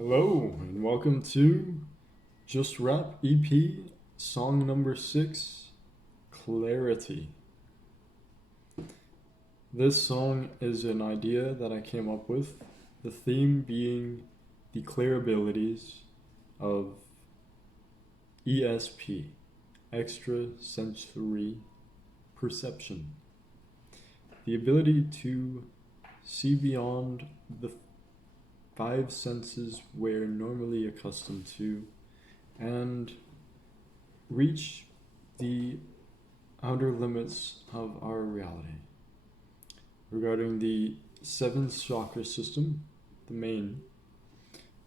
Hello and welcome to Just Rap EP, song number 6, Clarity. This song is an idea that I came up with, the theme being the clear abilities of ESP, extrasensory perception. The ability to see beyond the five senses we're normally accustomed to and reach the outer limits of our reality. Regarding the seventh chakra system, the main,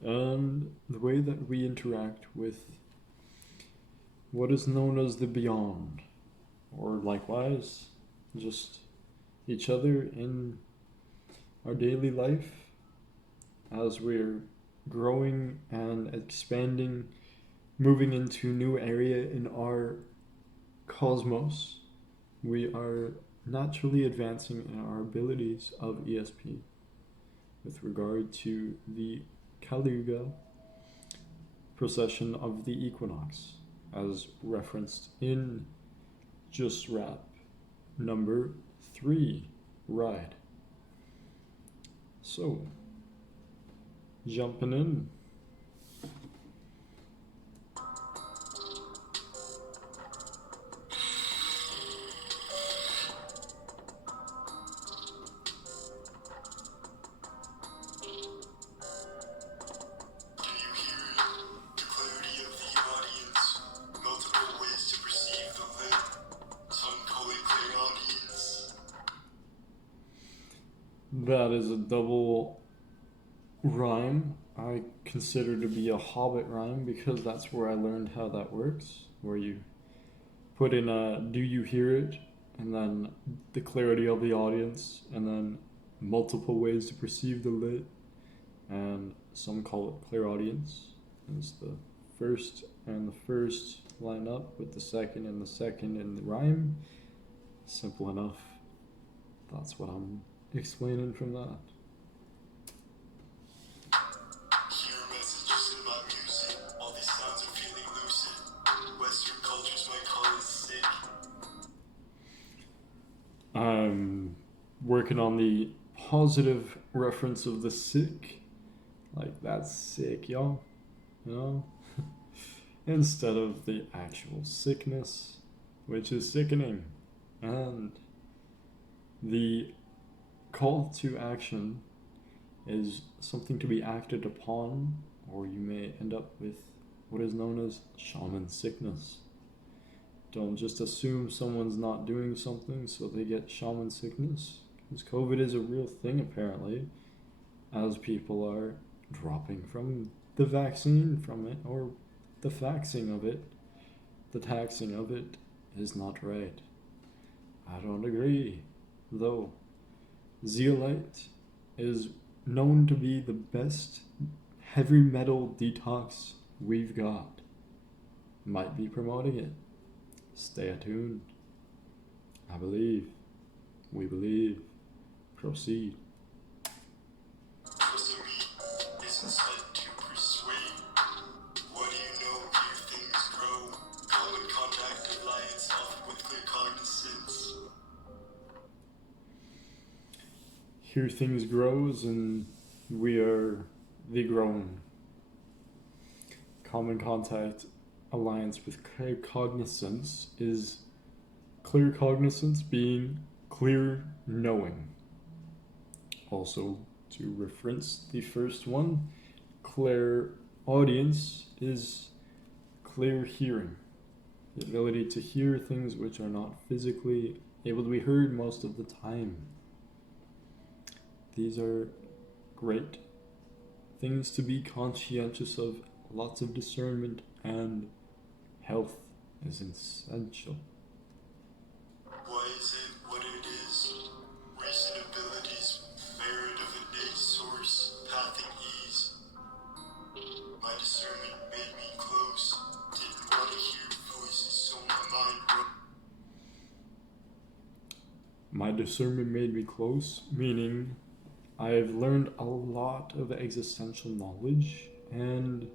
and the way that we interact with what is known as the beyond, or likewise, just each other in our daily life as we're growing and expanding, moving into new area in our cosmos. We are naturally advancing in our abilities of ESP with regard to the Kaluga procession of the equinox, as referenced in Just Rap number 3, Ride. So, jumping in. That is a double rhyme. I consider to be a Hobbit rhyme because that's where I learned how that works, where you put in a do you hear it, and then the clarity of the audience, and then multiple ways to perceive the lit, and some call it clairaudience. It's the first and the first line up with the second and the second in the rhyme. Simple enough. That's what I'm explaining from that. Hear messages in my music. All these sounds are feeling lucid. Western cultures might call it sick. I'm working on the positive reference of the sick. Like, that's sick, y'all. You know? Instead of the actual sickness, which is sickening. And the call to action is something to be acted upon, or you may end up with what is known as shaman sickness. Don't just assume someone's not doing something so they get shaman sickness, because COVID is a real thing apparently, as people are dropping from the vaccine from it, or the faxing of it. The taxing of it is not right. I don't agree, though. Zeolite is known to be the best heavy metal detox we've got. Might be promoting it. Stay attuned. I believe. We believe. Proceed. Trusting me isn't said to persuade. What do you know? Here things grow. Common contact alliance often with clear cognizance. Here things grows and we are the grown. Common contact alliance with clear cognizance is clear cognizance being clear knowing. Also, to reference the first one, clear audience is clear hearing. The ability to hear things which are not physically able to be heard most of the time. These are great things to be conscientious of. Lots of discernment, and health is essential. Why is it what it is? Recent abilities, merit of innate source, pathing ease. My discernment made me close. Didn't want to hear voices, so my mind broke. My discernment made me close, meaning I've learned a lot of existential knowledge and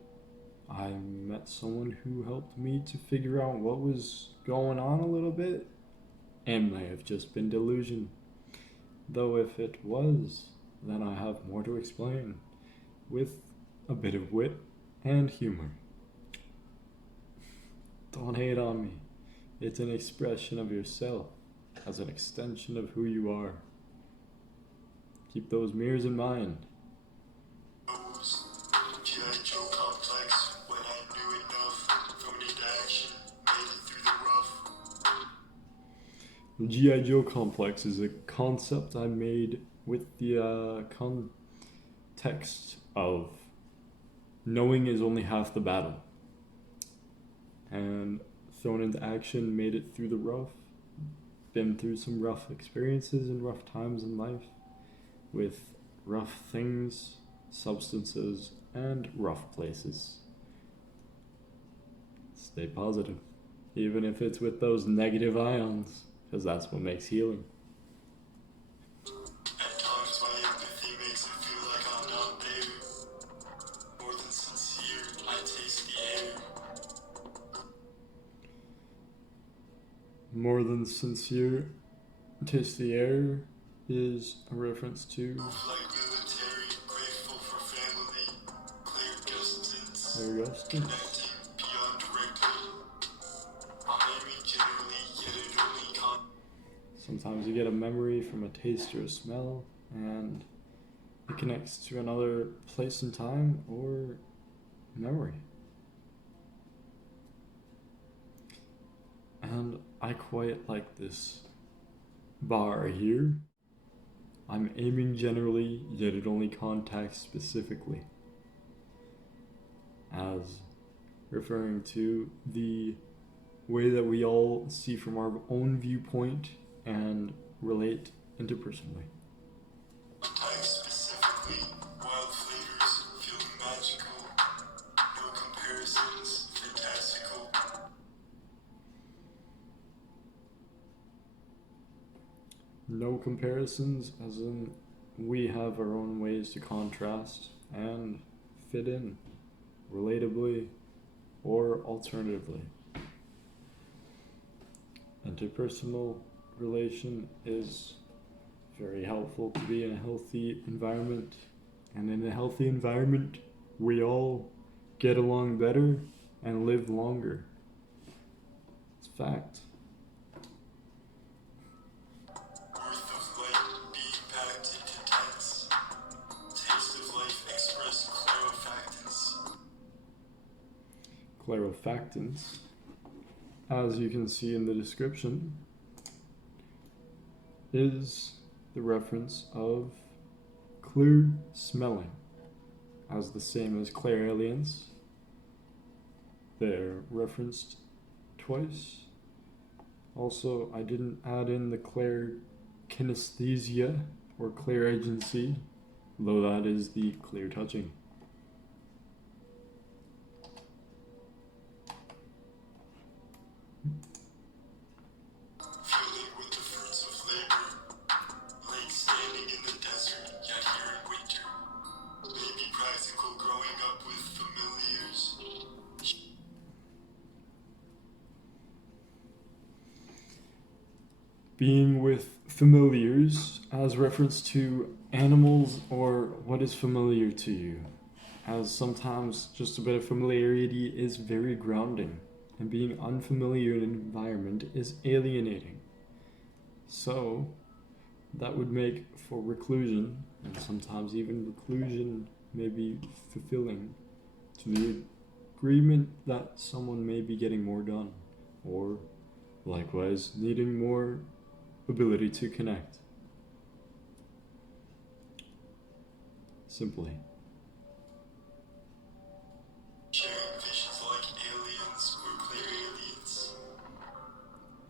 I met someone who helped me to figure out what was going on a little bit. It may have just been delusion, though if it was, then I have more to explain, with a bit of wit and humor. Don't hate on me. It's an expression of yourself, as an extension of who you are. Keep those mirrors in mind. G.I. Joe complex, when I knew enough, thrown into action, made it through the rough. The G.I. Joe complex is a concept I made with the context of knowing is only half the battle. And thrown into action, made it through the rough. Been through some rough experiences and rough times in life with rough things, substances, and rough places. Stay positive, even if it's with those negative ions, because that's what makes healing. At times my empathy makes it feel like I'm not there. More than sincere, I taste the air. More than sincere, taste the air is a reference to Like military, grateful for family, clear distance, Augustine. connecting beyond directly. I'm aiming generally, yet it only Sometimes you get a memory from a taste or a smell, and it connects to another place and time or memory. And I quite like this bar here. I'm aiming generally, yet it only contacts specifically. As referring to the way that we all see from our own viewpoint and relate interpersonally. contact specifically. Wild flavors, feeling magical. No comparisons, fantastical. No comparisons, as in we have our own ways to contrast and fit in, relatably or alternatively. Interpersonal relation is very helpful to be in a healthy environment, and in a healthy environment, we all get along better and live longer. It's fact. Worth of light being packed into tense. Taste of life express clairofactance. Clairofactance, as you can see in the description, is the reference of clear smelling, as the same as clairalience. They're referenced twice. Also, I didn't add in the clairkinesthesia or clairagency, though that is the clear touching. Filling with the fruits of labor. Late standing in the desert, yet here in winter. Maybe practical growing up with familiars. Being with familiars as reference to animals or what is familiar to you, as sometimes just a bit of familiarity is very grounding, and being unfamiliar in an environment is alienating. So, that would make for reclusion, and sometimes even reclusion may be fulfilling to the agreement that someone may be getting more done, or likewise needing more ability to connect. Simply. Sharing visions like aliens or clear aliens.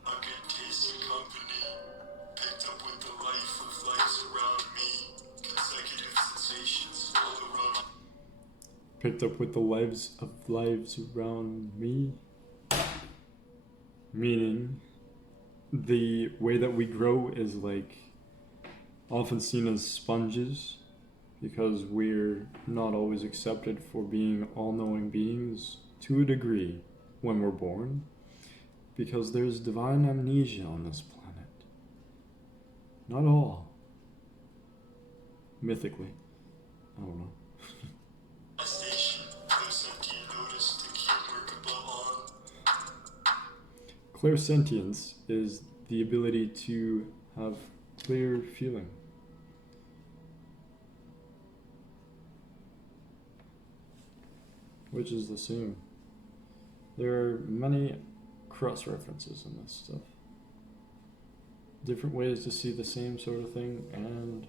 A good taste in company. Picked up with the life of lives around me. Consecutive sensations all around. Picked up with the lives of lives around me. Meaning, the way that we grow is like often seen as sponges. because we're not always accepted for being all-knowing beings to a degree when we're born, because there's divine amnesia on this planet. Not all. Mythically. I don't know. Clairsentience is the ability to have clear feeling. Which is the same. There are many cross references in this stuff. Different ways to see the same sort of thing, and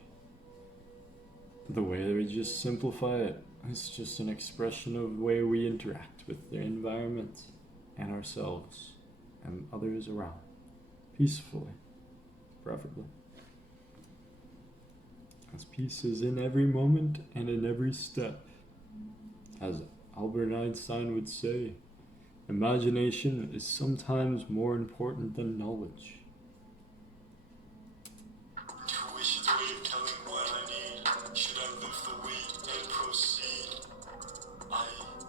the way that we just simplify it. It's just an expression of the way we interact with the environment and ourselves and others around. Peacefully, preferably. As peace is in every moment and in every step. As Albert Einstein would say, imagination is sometimes more important than knowledge. Intuition's way of telling what I need. Should I lift the weight and proceed? I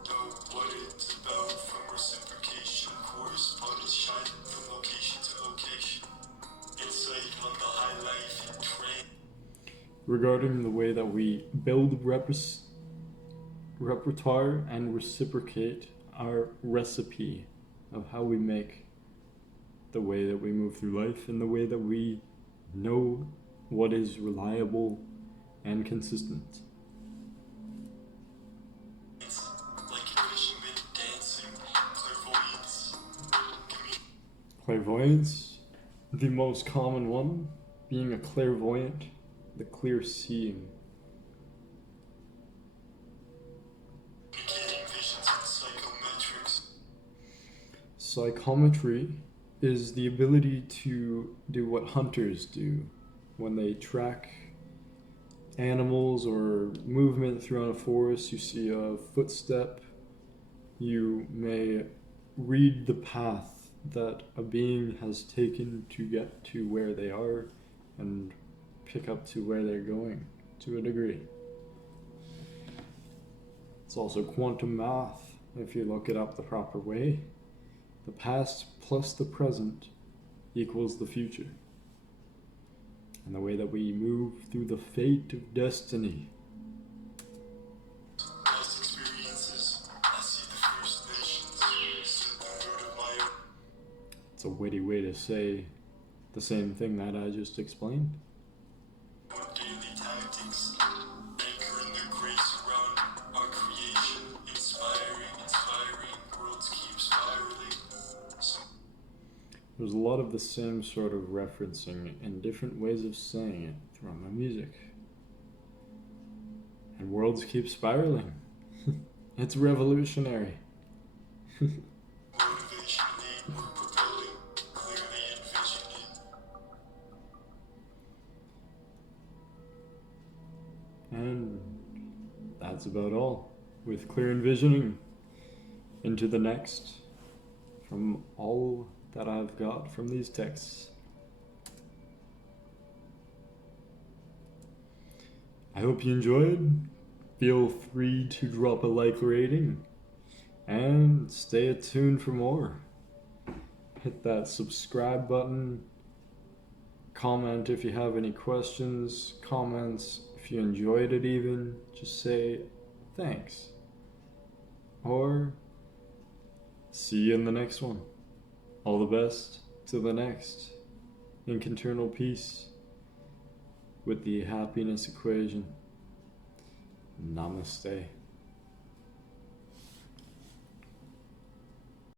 know what it's about, from reciprocation, correspondence shine from location to location. Insight on the high life and train. Regarding the way that we build repertoire and reciprocate our recipe of how we make the way that we move through life and the way that we know what is reliable and consistent. It's like envisionment, dancing, clairvoyance. Clairvoyance, the most common one, being a clairvoyant, the clear seeing. Communicating visions and psychometrics. Psychometry is the ability to do what hunters do when they track animals or movement throughout a forest. You see a footstep, you may read the path that a being has taken to get to where they are and pick up to where they're going to a degree. It's also quantum math if you look it up the proper way. The past plus the present equals the future. And the way that we move through the fate of destiny. Past experiences, I see the First Nations, stood the root of my own. It's a witty way to say the same thing that I just explained. Daily tactics, anchoring the grace around our creation, inspiring, worlds keep spiraling. There's a lot of the same sort of referencing and different ways of saying it throughout my music. And worlds keep spiraling. It's revolutionary. Motivationally, we're propelling, clearly envisioning. And that's about all. With clear envisioning into the next from all that I've got from these texts. I hope you enjoyed. Feel free to drop a like rating and stay tuned for more. Hit that subscribe button. Comment if you have any questions, comments if you enjoyed it even. Just say thanks. Or see you in the next one. All the best to the next. Internal peace with the happiness equation. Namaste.